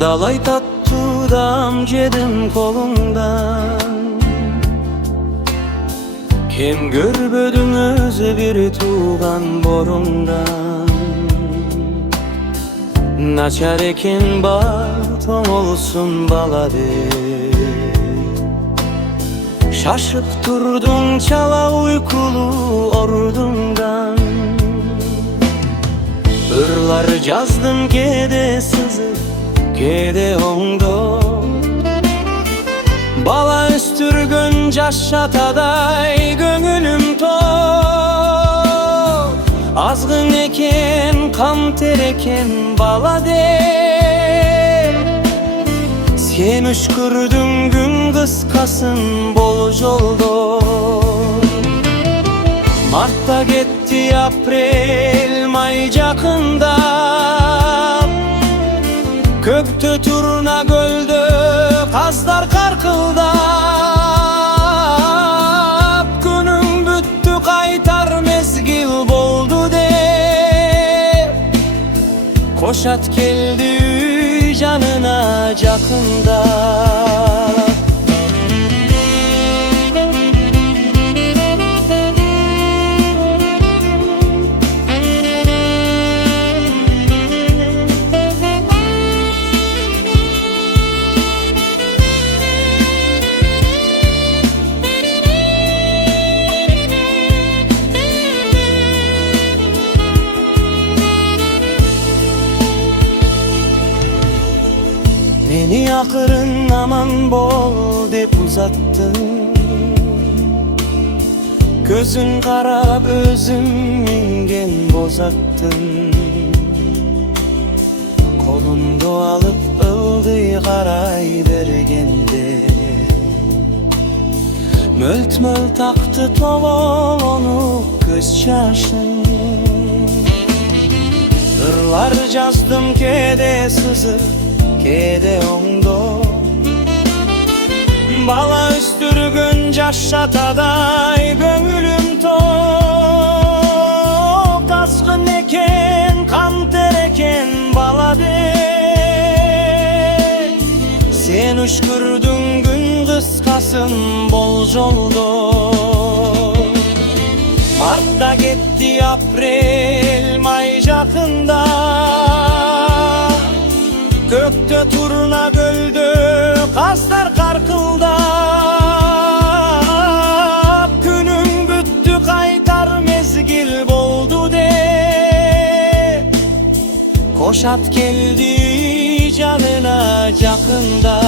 Dalay tattu damcedim kolundan, kim görmödüңöz bir tuğan borundan. Naçar ekin batom olsun balade, şaşıp durdum çala uykulu ordundan. Irlar yazdım kede sızıp kede oңдо, bala üstürgün jaşataday göңүлүм tok. Azgın eken kam tereken bala de, sen uçkurdun gün kıskasın bol joldo. Mart'ta gitti aprel may jakındap, köktü turna gölde kazlar karkıldap. Günün büttü kaytar mezgil boldu de, koşat keldi canına jakında. Beni akırın aman bol dep uzattın, gözün karab özüm mingen bozattın. Kolumda alıp ıldı karay bergende, mölt mölt aktı tovolonu göz yaşın. Irlar жазdım kede sızıp kede oңдо, bala üstürgün jaşataday göңүлүм tok. Azgın eken kan tereken bala de, sen uçkurdun gün kıskasın bol joldo. Mart'ta gitti aprel may jakında, kökte turna gölde kazlar karkıldap. Günün büttü kaytar mezgil boldu de, koşat keldi canına jakında.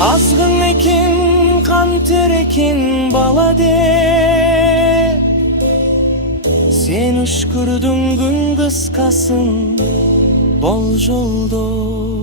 Azgın ekin kan terekin bala de, sen uçkurdun gün kıskasın bol joldo.